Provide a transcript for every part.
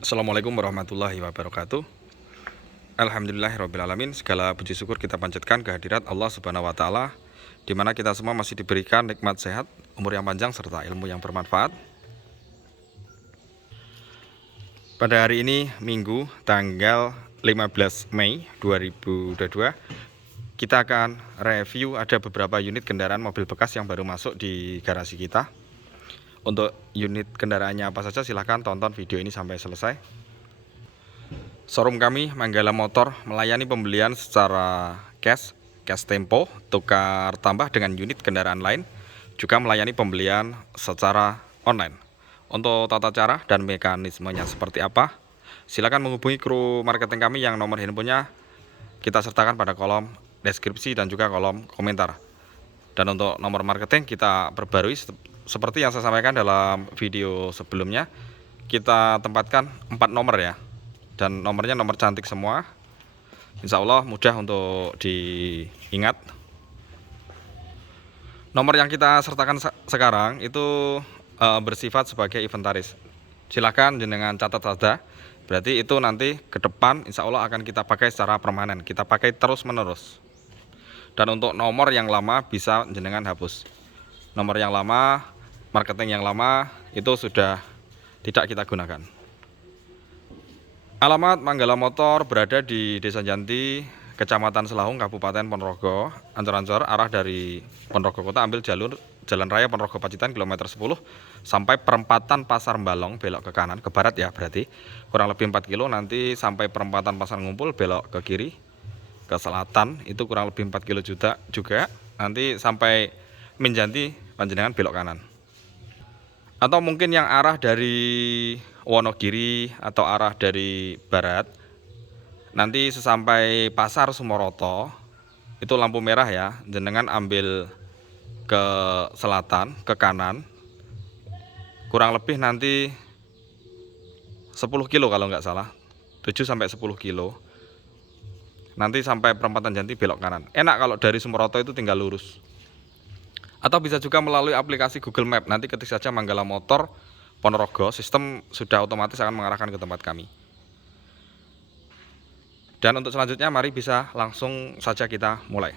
Assalamualaikum warahmatullahi wabarakatuh. Alhamdulillahirrabbilalamin. Segala puji syukur kita panjatkan kehadirat Allah Subhanahu wa Ta'ala, di mana kita semua masih diberikan nikmat sehat, umur yang panjang, serta ilmu yang bermanfaat. Pada hari ini, Minggu, tanggal 15 Mei 2022, kita akan review ada beberapa unit kendaraan mobil bekas yang baru masuk di garasi kita. Untuk unit kendaraannya apa saja, silahkan tonton video ini sampai selesai. Showroom kami, Manggala Motor, melayani pembelian secara cash tempo, tukar tambah dengan unit kendaraan lain, juga melayani pembelian secara online. Untuk tata cara dan mekanismenya seperti apa, silakan menghubungi kru marketing kami yang nomor handphonenya kita sertakan pada kolom deskripsi dan juga kolom komentar. Dan untuk nomor marketing kita perbarui seperti yang saya sampaikan dalam video sebelumnya, kita tempatkan 4 nomor ya. Dan nomornya nomor cantik semua. Insya Allah mudah untuk diingat. Nomor yang kita sertakan sekarang itu bersifat sebagai inventaris. Silahkan jenengan catat saja. Berarti itu nanti ke depan insya Allah akan kita pakai secara permanen. Kita pakai terus menerus. Dan untuk nomor yang lama bisa jenengan hapus. Nomor yang lama, marketing yang lama itu sudah tidak kita gunakan. Alamat Manggala Motor berada di Desa Janti, Kecamatan Selahung, Kabupaten Ponorogo, Ancor-Ancor. Arah dari Ponorogo Kota ambil jalur Jalan Raya Ponorogo Pacitan kilometer 10 sampai perempatan Pasar Balong, belok ke kanan, ke barat ya berarti. Kurang lebih 4 kilo, nanti sampai perempatan Pasar Ngumpul, belok ke kiri, ke selatan, itu kurang lebih 4 kilo juga. Nanti sampai Minjanti, panjenengan belok kanan. Atau mungkin yang arah dari Wonogiri atau arah dari barat, nanti sesampai Pasar Sumoroto itu lampu merah ya, jenengan ambil ke selatan, ke kanan, kurang lebih nanti 10 kilo kalau nggak salah, 7-10 kilo, nanti sampai perempatan Janti belok kanan. Enak kalau dari Sumoroto itu tinggal lurus. Atau bisa juga melalui aplikasi Google Map, nanti ketik saja Manggala Motor Ponorogo, sistem sudah otomatis akan mengarahkan ke tempat kami. Dan untuk selanjutnya mari bisa langsung saja kita mulai.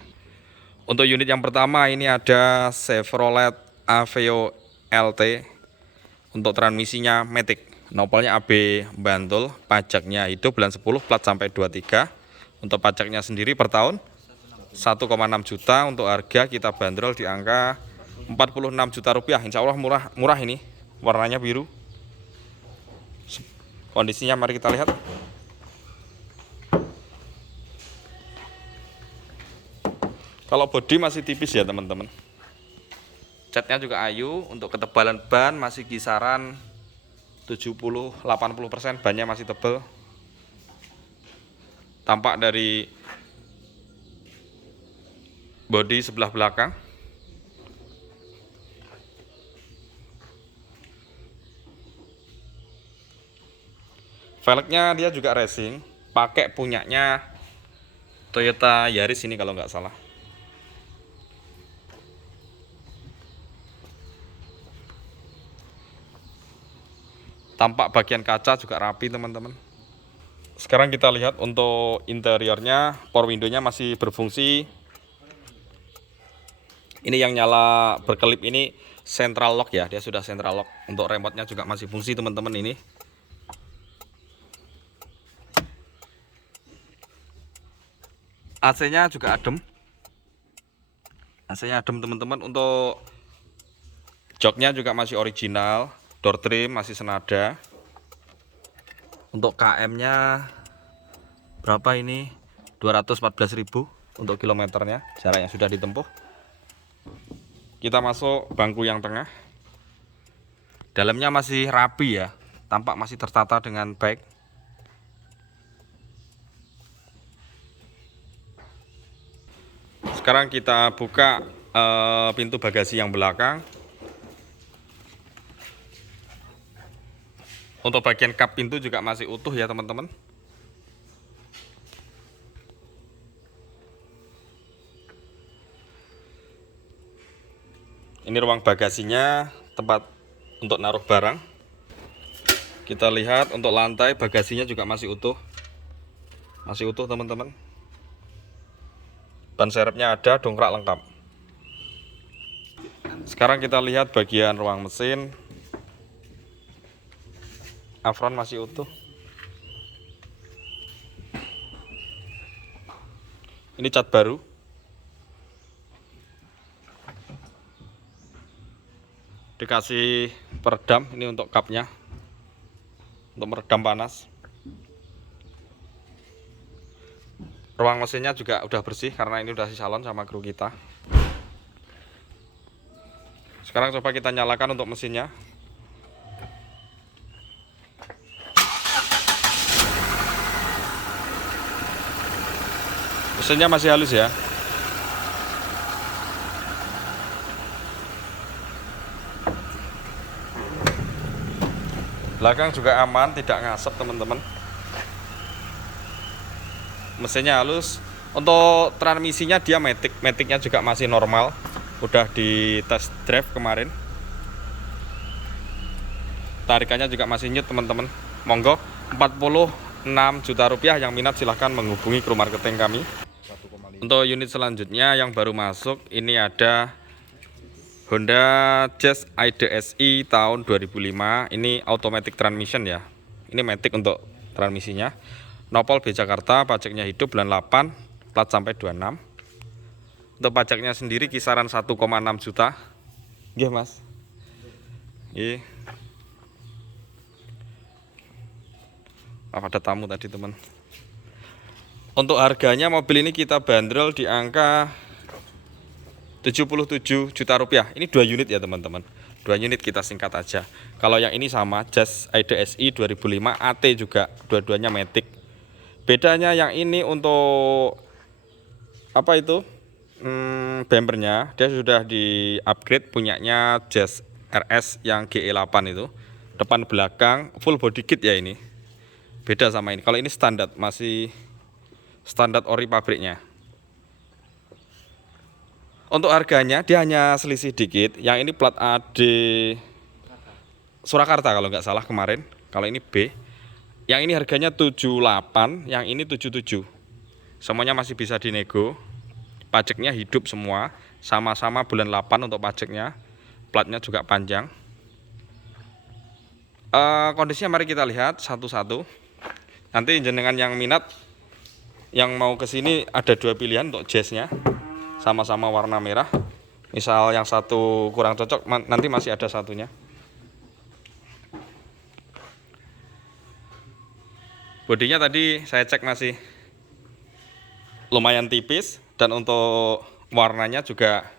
Untuk unit yang pertama ini ada Chevrolet Aveo LT. Untuk transmisinya Matic, nopolnya AB Bantul, pajaknya hidup bulan 10, plat sampai 23. Untuk pajaknya sendiri per tahun 1,6 juta. Untuk harga kita bandrol di angka 46 juta rupiah. Insya Allah murah ini. Warnanya biru. Kondisinya mari kita lihat. Kalau bodi masih tipis ya teman-teman. Catnya juga ayu. Untuk ketebalan ban masih kisaran 70-80%. Bannya masih tebal. Tampak dari bodi sebelah belakang. Velgnya dia juga racing, pakai punyanya Toyota Yaris ini kalau nggak salah. Tampak bagian kaca juga rapi teman-teman. Sekarang kita lihat untuk interiornya, power window-nya masih berfungsi. Ini yang nyala berkelip ini central lock ya, dia sudah central lock. Untuk remote-nya juga masih fungsi teman-teman ini. AC-nya juga adem. AC-nya adem teman-teman. Untuk joknya juga masih original, door trim masih senada. Untuk KM-nya berapa ini? 214.000 untuk kilometernya, jarak yang sudah ditempuh. Kita masuk bangku yang tengah. Dalamnya masih rapi ya, tampak masih tertata dengan baik. Sekarang kita buka pintu bagasi yang belakang. Untuk bagian kap pintu juga masih utuh ya teman-teman. Ini ruang bagasinya, tempat untuk naruh barang. Kita lihat untuk lantai bagasinya juga masih utuh. Masih utuh teman-teman. Ban serepnya ada, dongkrak lengkap. Sekarang kita lihat bagian ruang mesin. Afron masih utuh. Ini cat baru. Dikasih peredam, ini untuk kapnya, untuk meredam panas. Ruang mesinnya juga udah bersih karena ini udah disalon sama kru kita. Sekarang coba kita nyalakan untuk mesinnya. Mesinnya masih halus ya. Belakang juga aman, tidak ngasep teman-teman. Mesinnya halus. Untuk transmisinya dia matic, maticnya juga masih normal. Udah di test drive kemarin. Tarikannya juga masih nyut teman-teman. Monggo 46 juta rupiah, yang minat silahkan menghubungi kru marketing kami. Untuk unit selanjutnya yang baru masuk, ini ada Honda Jazz IDSI tahun 2005. Ini automatic transmission ya. Ini matic untuk transmisinya. Nopol B Jakarta, pajaknya hidup bulan 8, plat sampai 26. Untuk pajaknya sendiri kisaran 1,6 juta. Nggih, Mas. Nggih. Ada tamu tadi, teman. Untuk harganya mobil ini kita bandrol di angka 77 juta rupiah. Ini 2 unit ya teman-teman. 2 unit kita singkat aja. Kalau yang ini sama, Jazz IDSI 2005 AT juga, dua-duanya matic. Bedanya yang ini untuk apa itu? Bumpernya dia sudah di upgrade punyanya Jazz RS yang GE8 itu. Depan belakang full body kit ya ini. Beda sama ini. Kalau ini standar, masih standar ori pabriknya. Untuk harganya dia hanya selisih dikit. Yang ini plat AD Surakarta kalau nggak salah kemarin. Kalau ini B. Yang ini harganya 78, yang ini 77. Semuanya masih bisa dinego. Pajaknya hidup semua. Sama-sama bulan 8 untuk pajaknya. Platnya juga panjang. Kondisinya mari kita lihat satu-satu. Nanti jenengan yang minat, yang mau ke sini ada 2 pilihan untuk Jazznya, sama-sama warna merah. Misal yang satu kurang cocok, nanti masih ada satunya. Bodinya tadi saya cek masih lumayan tipis, dan untuk warnanya juga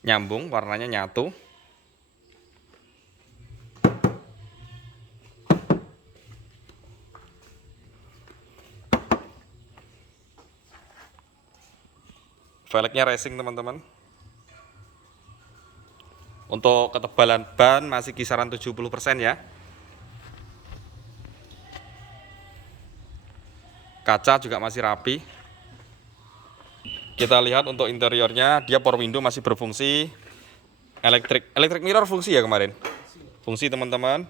nyambung, warnanya nyatu. Velgnya racing teman-teman. Untuk ketebalan ban masih kisaran 70% ya. Kaca juga masih rapi. Kita lihat untuk interiornya, dia power window masih berfungsi. Electric mirror fungsi ya kemarin. Fungsi teman-teman.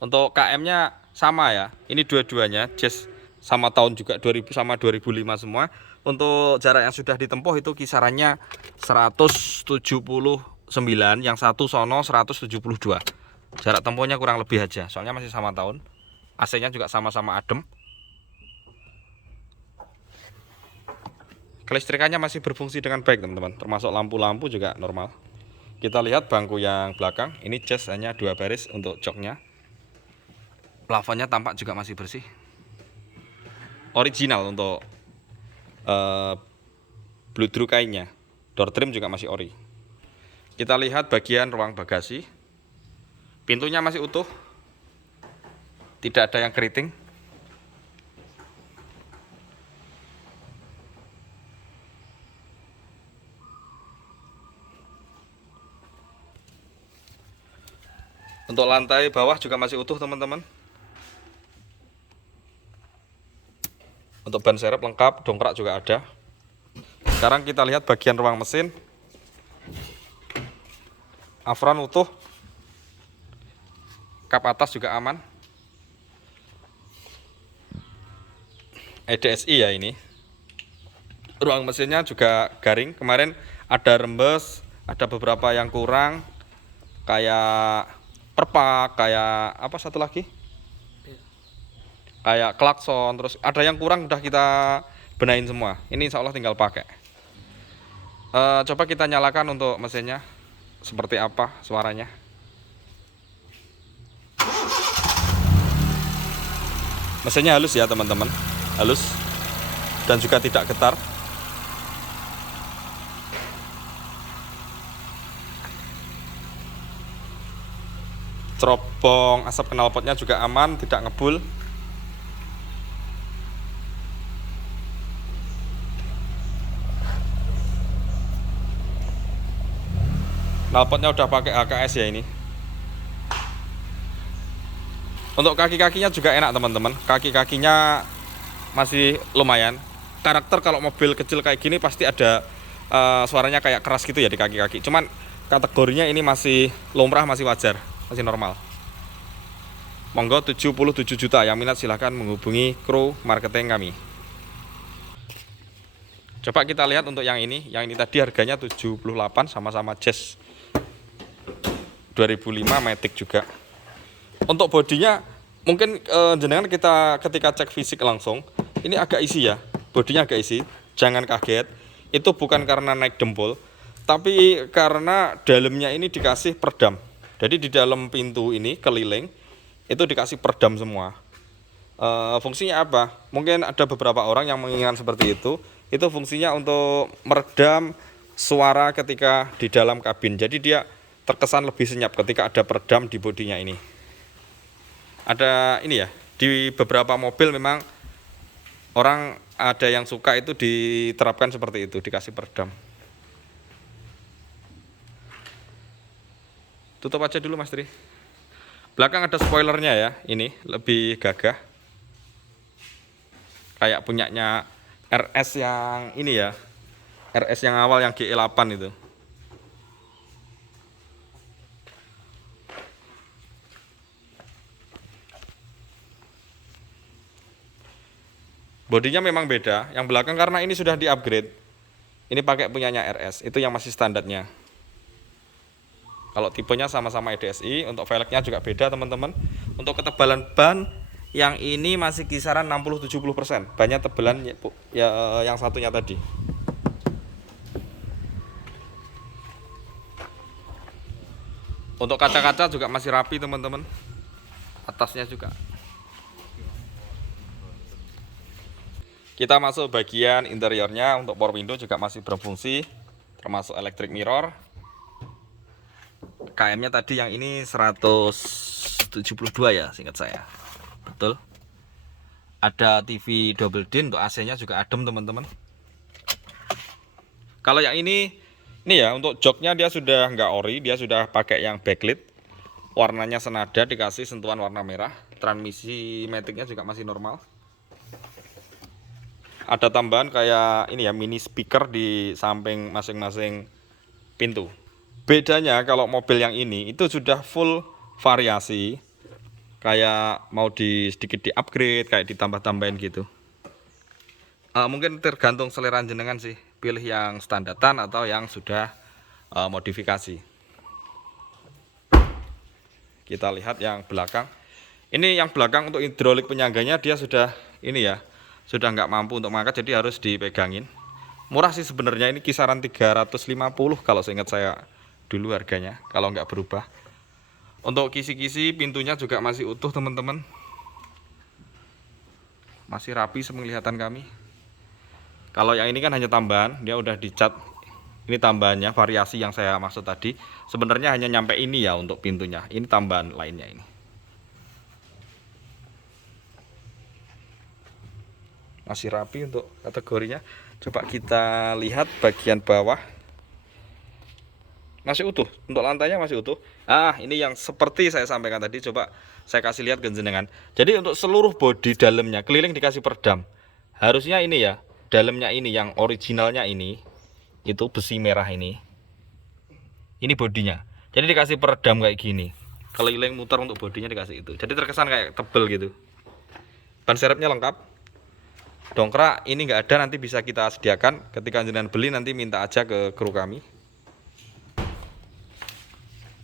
Untuk KM-nya sama ya. Ini dua-duanya Jazz sama tahun juga 2000 sama 2005 semua. Untuk jarak yang sudah ditempuh itu kisarannya 179, yang satu sono 172. Jarak tempuhnya kurang lebih aja, soalnya masih sama tahun. AC-nya juga sama-sama adem. Kelistrikannya masih berfungsi dengan baik teman-teman, termasuk lampu-lampu juga normal. Kita lihat bangku yang belakang, ini Jazz hanya 2 baris untuk joknya. Plafonnya tampak juga masih bersih. Original untuk bludru kainnya. Door trim juga masih ori. Kita lihat bagian ruang bagasi. Pintunya masih utuh. Tidak ada yang keriting. Untuk lantai bawah juga masih utuh teman-teman. Untuk ban serep lengkap, dongkrak juga ada. Sekarang kita lihat bagian ruang mesin. Afron utuh. kap atas juga aman. EDSI ya ini. Ruang mesinnya juga garing. Kemarin ada rembes, ada beberapa yang kurang, kayak perpak, kayak apa satu lagi? Kayak klakson, terus ada yang kurang udah kita benahin semua. Ini insya Allah tinggal pakai. Coba kita nyalakan untuk mesinnya, seperti apa suaranya. Mesinnya halus ya teman-teman, halus dan juga tidak getar. Cerobong asap knalpotnya juga aman, tidak ngebul. Knalpotnya udah pakai HKS ya ini. Untuk kaki-kakinya juga enak teman-teman. Kaki-kakinya masih lumayan. Karakter kalau mobil kecil kayak gini pasti ada suaranya kayak keras gitu ya di kaki-kaki. Cuman kategorinya ini masih lumrah, masih wajar, masih normal. Monggo 77 juta yang minat silahkan menghubungi kru marketing kami. Coba kita lihat untuk yang ini. Yang ini tadi harganya 78, sama-sama Jazz 2005 Matic juga. Untuk bodinya mungkin jenengan kita ketika cek fisik langsung, ini agak isi ya. Bodinya agak isi. Jangan kaget. Itu bukan karena naik dempul, tapi karena dalamnya ini dikasih perdam. Jadi di dalam pintu ini keliling itu dikasih perdam semua. Fungsinya apa? Mungkin ada beberapa orang yang menginginkan seperti itu. Itu fungsinya untuk meredam suara ketika di dalam kabin. Jadi dia terkesan lebih senyap ketika ada peredam di bodinya ini. Ada ini ya, di beberapa mobil memang orang ada yang suka itu diterapkan seperti itu, dikasih peredam. Tutup aja dulu Mas Tri. Belakang ada spoilernya ya, ini lebih gagah. Kayak punyanya RS yang ini ya, RS yang awal yang GE8 itu. Bodinya memang beda, yang belakang karena ini sudah di-upgrade. Ini pakai punyanya RS, itu yang masih standarnya. Kalau tipenya sama-sama EDSI, untuk velgnya juga beda teman-teman. Untuk ketebalan ban, yang ini masih kisaran 60-70%. Bannya tebalan ya, yang satunya tadi. Untuk kaca-kaca juga masih rapi teman-teman. Atasnya juga. Kita masuk bagian interiornya. Untuk power window juga masih berfungsi, termasuk electric mirror. KM-nya tadi yang ini 172 ya, seingat saya. Betul. Ada TV double din, untuk AC-nya juga adem teman-teman. Kalau yang ini ya untuk joknya dia sudah nggak ori, dia sudah pakai yang backlit. Warnanya senada, dikasih sentuhan warna merah. Transmisi maticnya juga masih normal. Ada tambahan kayak ini ya, mini speaker di samping masing-masing pintu. Bedanya kalau mobil yang ini itu sudah full variasi, kayak mau sedikit di upgrade, kayak ditambah-tambahin gitu. Mungkin tergantung selera jenengan sih, pilih yang standaran atau yang sudah modifikasi. Kita lihat yang belakang. Ini yang belakang untuk hidrolik penyangganya dia sudah ini ya, sudah nggak mampu untuk mengangkat, jadi harus dipegangin. Murah sih sebenarnya, ini kisaran 350 kalau seingat saya dulu harganya, kalau nggak berubah. Untuk kisi-kisi pintunya juga masih utuh teman-teman, masih rapi sepenglihatan kami. Kalau yang ini kan hanya tambahan, dia udah dicat. Ini tambahannya, variasi yang saya maksud tadi. Sebenarnya hanya nyampe ini ya untuk pintunya, ini tambahan lainnya ini. Masih rapi untuk kategorinya. Coba kita lihat bagian bawah, masih utuh, untuk lantainya masih utuh. Ini yang seperti saya sampaikan tadi, coba saya kasih lihat ke jenengan. Jadi untuk seluruh bodi dalamnya keliling dikasih peredam. Harusnya ini ya, dalamnya ini yang originalnya ini, itu besi merah ini bodinya. Jadi dikasih peredam kayak gini. keliling muter untuk bodinya dikasih itu. Jadi terkesan kayak tebel gitu. Ban serepnya lengkap. Dongkrak ini nggak ada, nanti bisa kita sediakan ketika jenengan beli, nanti minta aja ke kru kami.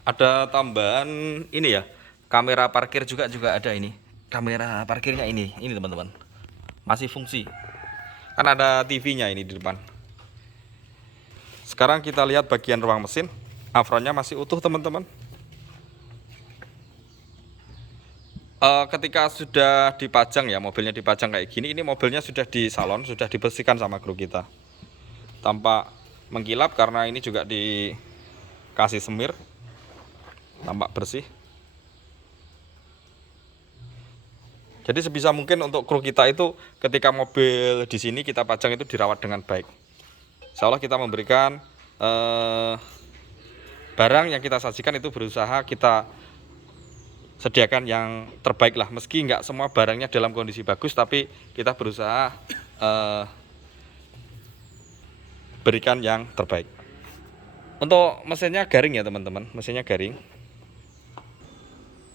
Ada tambahan ini ya, kamera parkir juga ada ini. Kamera parkirnya ini teman-teman. Masih fungsi. Kan ada TV-nya ini di depan. Sekarang kita lihat bagian ruang mesin. Afronnya masih utuh teman-teman. Ketika sudah dipajang ya, mobilnya dipajang kayak gini, ini mobilnya sudah di salon, sudah dibersihkan sama kru kita. Tampak mengkilap karena ini juga dikasih semir. Tampak bersih. Jadi sebisa mungkin untuk kru kita itu ketika mobil di sini kita pajang itu dirawat dengan baik. Insya Allah kita memberikan barang yang kita sajikan itu berusaha kita sediakan yang terbaik lah, meski nggak semua barangnya dalam kondisi bagus, tapi kita berusaha berikan yang terbaik. Untuk mesinnya garing ya teman-teman, mesinnya garing.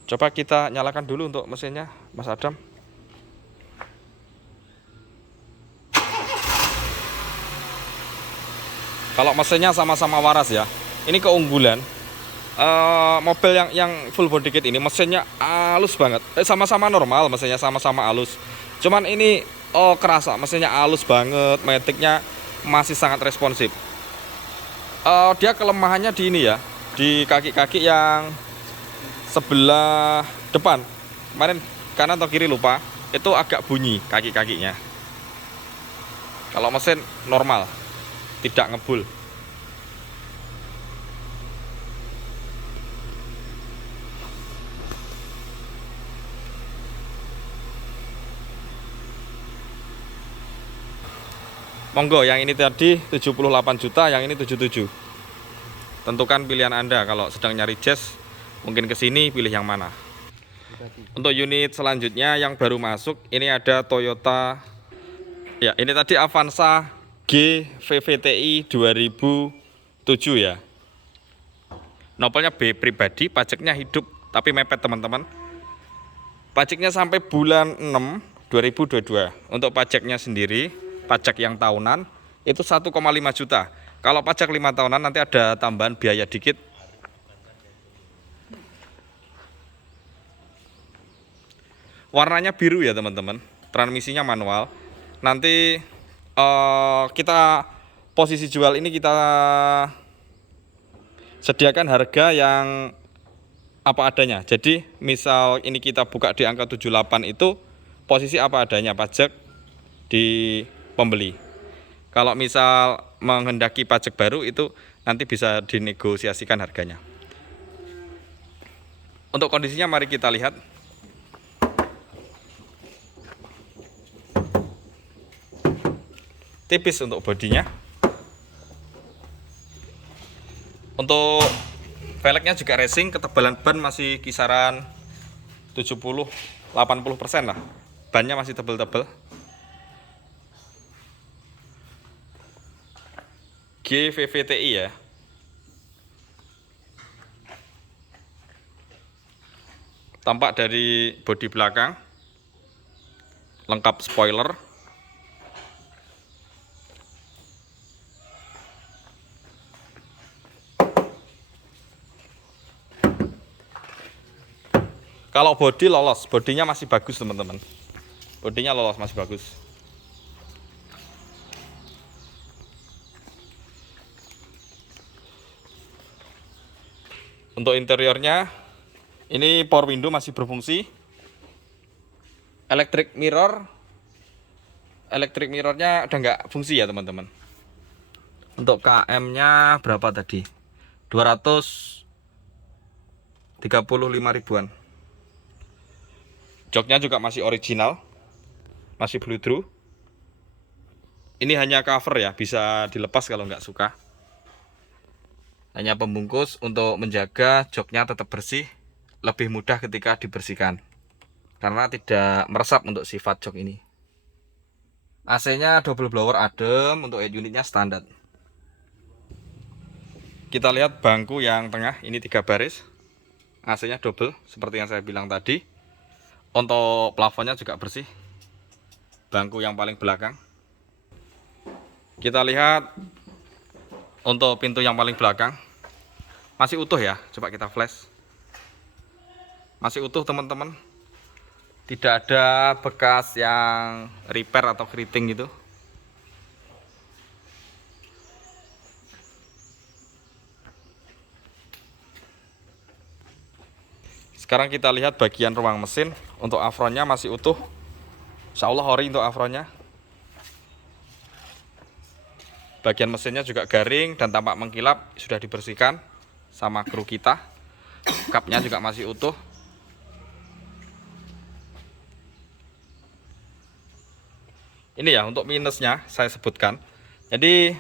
Coba kita nyalakan dulu untuk mesinnya, Mas Adam. Kalau mesinnya sama-sama waras ya, ini keunggulan. Mobil yang full body kit ini mesinnya halus banget. Sama-sama normal, mesinnya sama-sama halus. Cuman ini kerasa mesinnya halus banget, maticnya masih sangat responsif. Dia kelemahannya di ini ya, di kaki-kaki yang sebelah depan. Kemarin kanan atau kiri lupa, itu agak bunyi kaki-kakinya. Kalau mesin normal, tidak ngebul. Monggo, yang ini tadi 78 juta, yang ini 77. Tentukan pilihan Anda, kalau sedang nyari jazz, mungkin ke sini pilih yang mana. Untuk unit selanjutnya yang baru masuk, ini ada Toyota. Ya, ini tadi Avanza G VVTi 2007 ya. Nopolnya B pribadi, pajaknya hidup tapi mepet teman-teman. Pajaknya sampai bulan 6 2022. Untuk pajaknya sendiri, pajak yang tahunan itu 1,5 juta. Kalau pajak 5 tahunan nanti ada tambahan biaya dikit. Warnanya biru ya teman-teman. Transmisinya manual. Nanti kita posisi jual ini kita sediakan harga yang apa adanya. Jadi misal ini kita buka di angka 78 itu posisi apa adanya, pajak di pembeli. Kalau misal menghendaki pajak baru itu nanti bisa dinegosiasikan harganya. Untuk kondisinya mari kita lihat. Tipis untuk bodinya. Untuk velgnya juga racing, ketebalan ban masih kisaran 70-80% lah. Bannya masih tebel-tebel. G VVTi ya. Tampak dari bodi belakang lengkap spoiler. Kalau bodi lolos, bodinya masih bagus teman-teman. Bodinya lolos, masih bagus. Untuk interiornya, ini power window masih berfungsi. Electric mirrornya udah nggak fungsi ya teman-teman. Untuk KM-nya berapa tadi? 235 ribuan. Joknya juga masih original, masih blue through. Ini hanya cover ya, bisa dilepas kalau nggak suka. Hanya pembungkus untuk menjaga joknya tetap bersih, lebih mudah ketika dibersihkan karena tidak meresap untuk sifat jok ini. AC-nya double blower adem, untuk head unitnya standar. Kita lihat bangku yang tengah, ini 3 baris. AC-nya double seperti yang saya bilang tadi. Untuk plafonnya juga bersih. Bangku yang paling belakang. Kita lihat untuk pintu yang paling belakang masih utuh ya. Coba kita flash. Masih utuh teman-teman. Tidak ada bekas yang repair atau keriting gitu. Sekarang kita lihat bagian ruang mesin. Untuk afronnya masih utuh. Insya Allah ori untuk afronnya. Bagian mesinnya juga garing dan tampak mengkilap. Sudah dibersihkan sama kru kita. Kapnya juga masih utuh. Ini ya untuk minusnya saya sebutkan. Jadi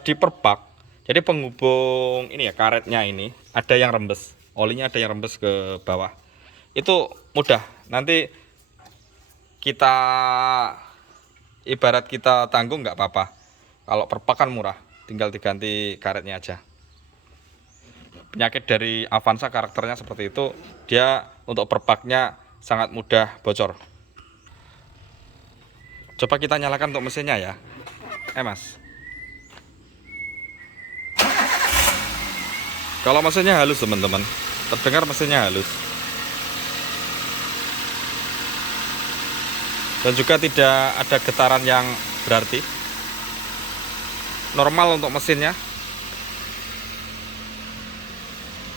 di perpak, jadi penghubung ini ya karetnya ini ada yang rembes, olinya ada yang rembes ke bawah. Itu mudah. Nanti kita ibarat kita tanggung nggak apa-apa. Kalau perpak kan murah, tinggal diganti karetnya aja. Penyakit dari Avanza karakternya seperti itu, dia untuk perpaknya sangat mudah bocor. Coba kita nyalakan untuk mesinnya ya. Mas. Kalau mesinnya halus teman-teman, terdengar mesinnya halus. Dan juga tidak ada getaran yang berarti. Normal untuk mesinnya.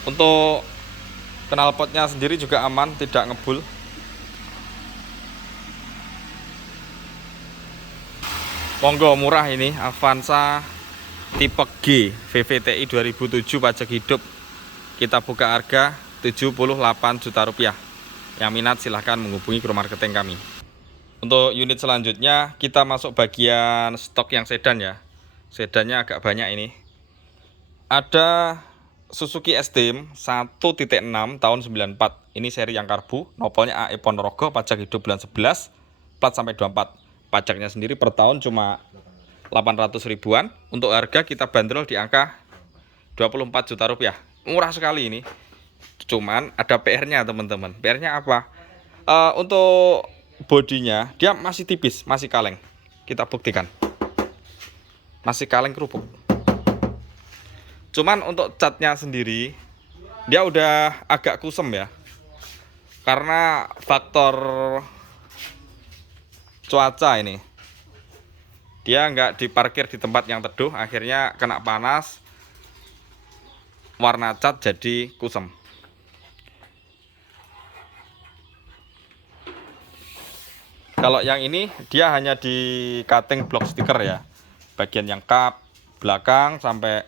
Untuk knalpotnya sendiri juga aman, tidak ngebul. Monggo murah ini Avanza tipe G VVTi 2007 pajak hidup. Kita buka harga 78 juta rupiah. Yang minat silahkan menghubungi kru marketing kami. Untuk unit selanjutnya kita masuk bagian stok yang sedan ya. Sedannya agak banyak ini. Ada Suzuki S-Team 1.6 tahun 94. Ini seri yang karbu, nopolnya AE Ponorogo, pajak hidup bulan 11, plat sampai 24. Pajaknya sendiri per tahun cuma 800 ribuan. Untuk harga kita bandrol di angka 24 juta rupiah. Murah sekali ini. Cuman ada PR-nya teman-teman. PR-nya apa? Untuk bodinya dia masih tipis, masih kaleng. Kita buktikan. Masih kaleng kerupuk. Cuman untuk catnya sendiri dia udah agak kusem ya. Karena faktor cuaca ini, dia nggak diparkir di tempat yang teduh, akhirnya kena panas, warna cat jadi kusam. Kalau yang ini dia hanya di cutting block stiker ya, bagian yang kap belakang sampai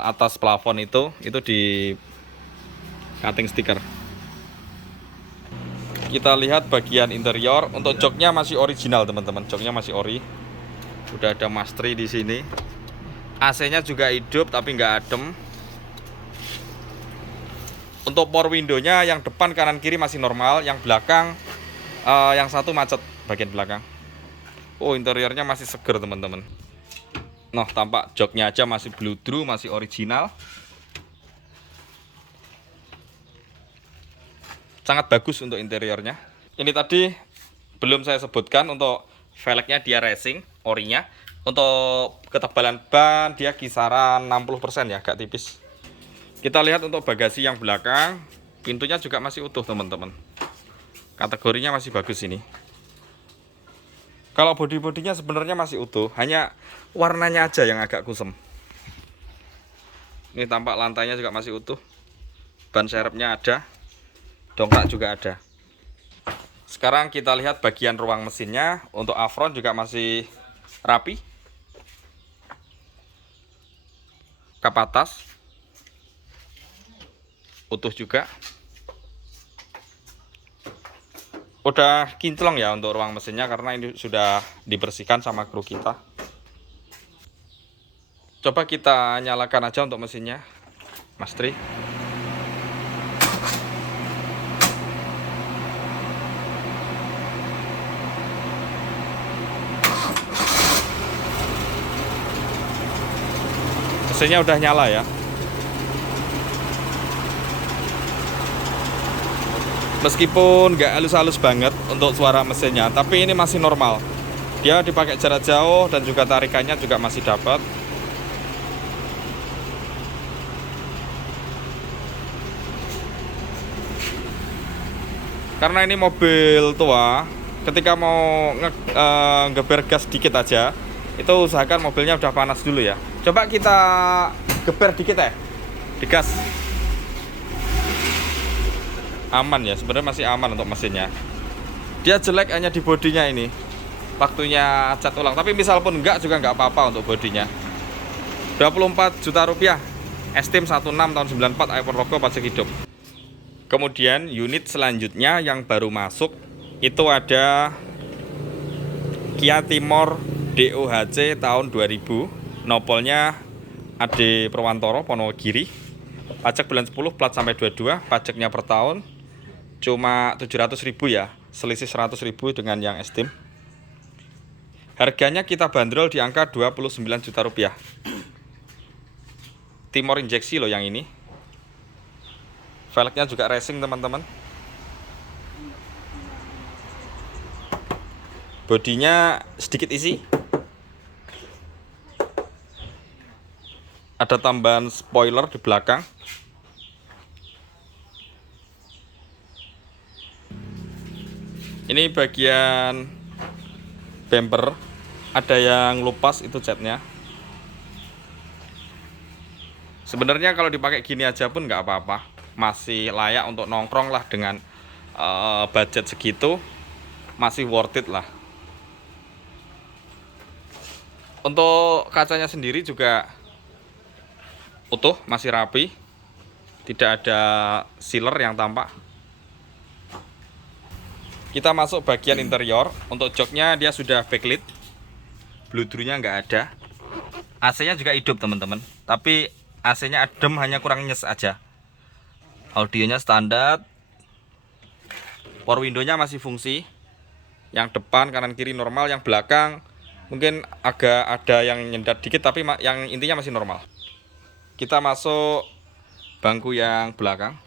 atas plafon itu di cutting stiker. Kita lihat bagian interior. Untuk joknya masih original teman-teman. Joknya masih ori. Udah ada mastri di sini. AC-nya juga hidup tapi nggak adem. Untuk power window-nya yang depan kanan kiri masih normal. Yang belakang yang satu macet bagian belakang. Oh, interiornya masih seger teman-teman. Nah, tampak joknya aja masih bludru, masih original. Sangat bagus untuk interiornya. Ini tadi belum saya sebutkan untuk velgnya dia racing, orinya. Untuk ketebalan ban dia kisaran 60% ya, agak tipis. Kita lihat untuk bagasi yang belakang, pintunya juga masih utuh teman-teman. Kategorinya masih bagus ini. Kalau bodi-bodinya sebenarnya masih utuh, hanya warnanya aja yang agak kusem. Ini tampak lantainya juga masih utuh. Ban serepnya ada. Dongkrak juga ada. Sekarang kita lihat bagian ruang mesinnya. Untuk afron juga masih rapi. Kap atas utuh juga. Udah kinclong ya untuk ruang mesinnya karena ini sudah dibersihkan sama kru kita. Coba kita nyalakan aja untuk mesinnya, Mas Tri. Mesinnya udah nyala ya. Meskipun nggak halus-halus banget untuk suara mesinnya, tapi ini masih normal. Dia dipakai jarak jauh dan juga tarikannya juga masih dapat. Karena ini mobil tua, ketika mau ngeber gas dikit aja, itu usahakan mobilnya udah panas dulu ya. Coba kita geber dikit ya, digas. Aman ya, sebenarnya masih aman untuk mesinnya. Dia jelek hanya di bodinya ini, waktunya cat ulang. Tapi misal pun enggak juga enggak apa-apa untuk bodinya. 24 juta rupiah, Estim 16 tahun 94, iPhone Rogo pajak hidup. Kemudian unit selanjutnya yang baru masuk itu ada Kia Timor DOHC tahun 2000, nopolnya Ade Purwantoro Ponogiri. Pajak bulan 10, plat sampai 22, pajaknya per tahun cuma 700.000 ya, selisih 100.000 dengan yang Estim. Harganya kita bandrol di angka 29 juta rupiah. Timor injeksi loh yang ini. Velgnya juga racing teman-teman. Bodinya sedikit isi. Ada tambahan spoiler di belakang. Ini bagian bumper, ada yang lupas itu catnya. Sebenarnya kalau dipakai gini aja pun nggak apa-apa, masih layak untuk nongkrong lah dengan budget segitu, masih worth it lah. Untuk kacanya sendiri juga utuh, masih rapi, tidak ada sealer yang tampak. Kita masuk bagian interior. Untuk joknya dia sudah backlit, bludrunya nggak ada. AC-nya juga hidup teman-teman, tapi AC-nya adem, hanya kurang nyes aja. Audionya standar. Power window-nya masih fungsi. Yang depan, kanan, kiri normal. Yang belakang mungkin agak ada yang nyendat dikit, tapi yang intinya masih normal. Kita masuk bangku yang belakang.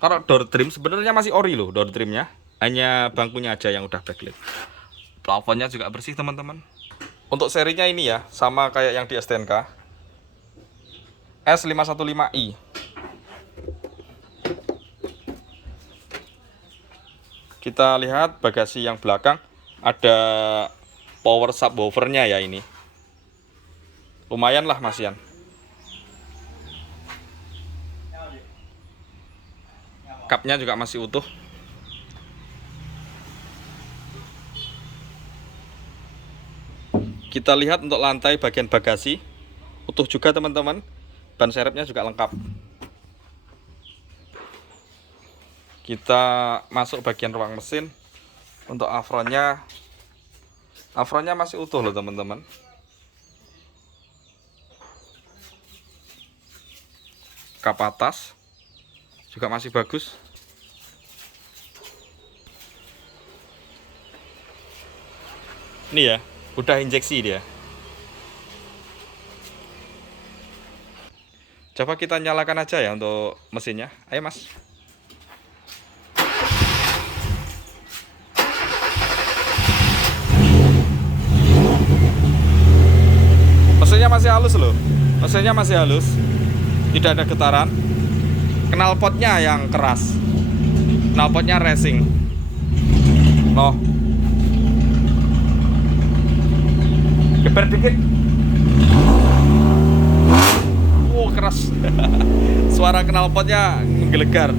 Kalau door trim sebenarnya masih ori loh door trimnya. Hanya bangkunya aja yang udah backlit. Plafonnya juga bersih teman-teman. Untuk serinya ini ya, sama kayak yang di STNK S515i. Kita lihat bagasi yang belakang, ada power subwoofernya ya ini. Lumayan lah masian. Kapnya juga masih utuh. Kita lihat untuk lantai bagian bagasi utuh juga teman-teman. Ban serepnya juga lengkap. Kita masuk bagian ruang mesin. Untuk afronnya masih utuh loh teman-teman. Kap atas juga masih bagus. Ini ya, udah injeksi dia. Coba kita nyalakan aja ya untuk mesinnya. Ayo mas. Mesinnya masih halus loh. Mesinnya masih halus. Tidak ada getaran. Knalpotnya yang keras. Knalpotnya racing. Loh. Geber dikit. Keras. Suara knalpotnya menggelegar.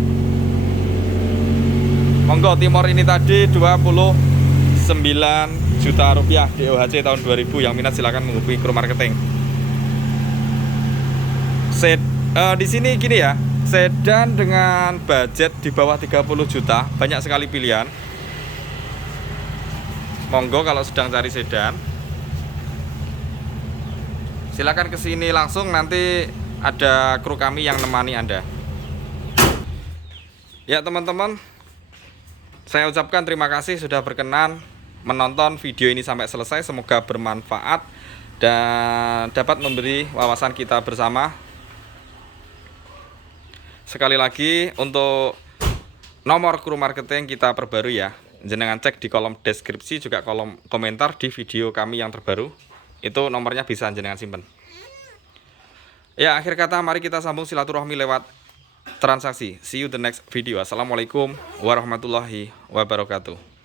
Monggo Timor ini tadi 29 juta rupiah DOHC tahun 2000. Yang minat silahkan menghubungi kru marketing. Di sini gini ya, sedan dengan budget di bawah 30 juta, banyak sekali pilihan. Monggo kalau sedang cari sedan, silakan ke sini langsung, nanti ada kru kami yang menemani Anda. Ya teman-teman, saya ucapkan terima kasih sudah berkenan menonton video ini sampai selesai. Semoga bermanfaat dan dapat memberi wawasan kita bersama. Sekali lagi untuk nomor kru marketing kita perbarui ya. Jenengan cek di kolom deskripsi juga kolom komentar di video kami yang terbaru. Itu nomornya bisa jenengan simpen. Ya, akhir kata mari kita sambung silaturahmi lewat transaksi. See you the next video. Assalamualaikum warahmatullahi wabarakatuh.